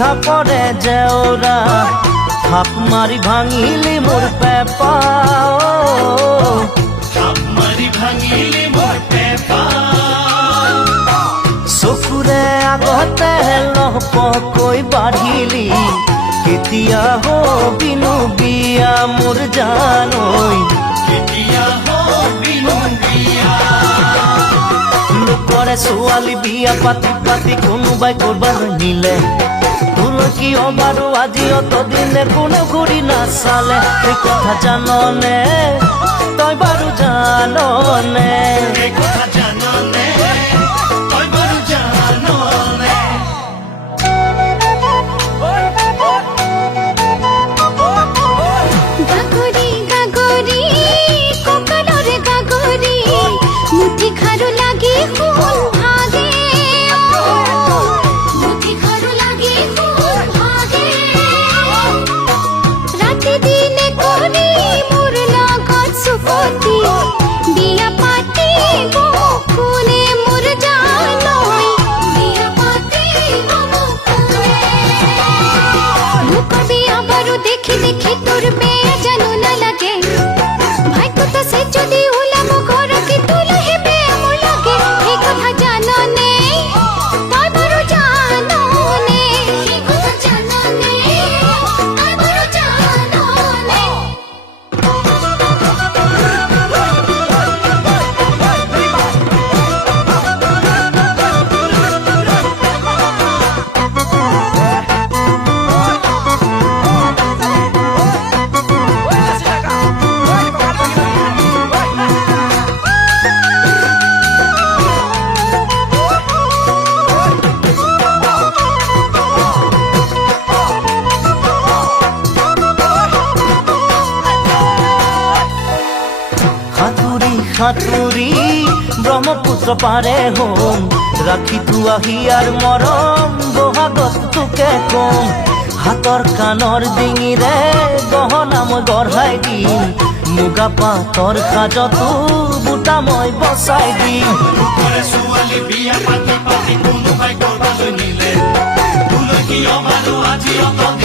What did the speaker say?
সিধা পৰে জেওৰা থাপ মাৰি ভাঙিলি মোৰ পেপা চকুৰে আগতে লহপহকৈ বাঢ়িলি কেতিয়া হবিনো বিয়া মোৰ জানৈ লোকৰে ছোৱালী বিয়া পাতি পাতি কোনোবাই কৰবালৈ নিলে কিয় বাৰু আজি অতদিনে কোনো ঘূৰি নাচালে এই কথা জাননে তই বাৰু জাননে সাঁতুৰি ব্ৰহ্মপুত্ৰ পাৰে হোম ৰাখি থোৱা হিয়াৰ মৰম বহাগত তোকে কম হাতৰ কাণৰ ডিঙিৰে গহনা মই গঢ়াই দিম মুগা পাতৰ সাজতো বুটা মই বচাই দিম ছোৱালী বিয়া পাতি পাতি কোনোবাই কৰবালৈ নিলে কিয় বাৰু আজি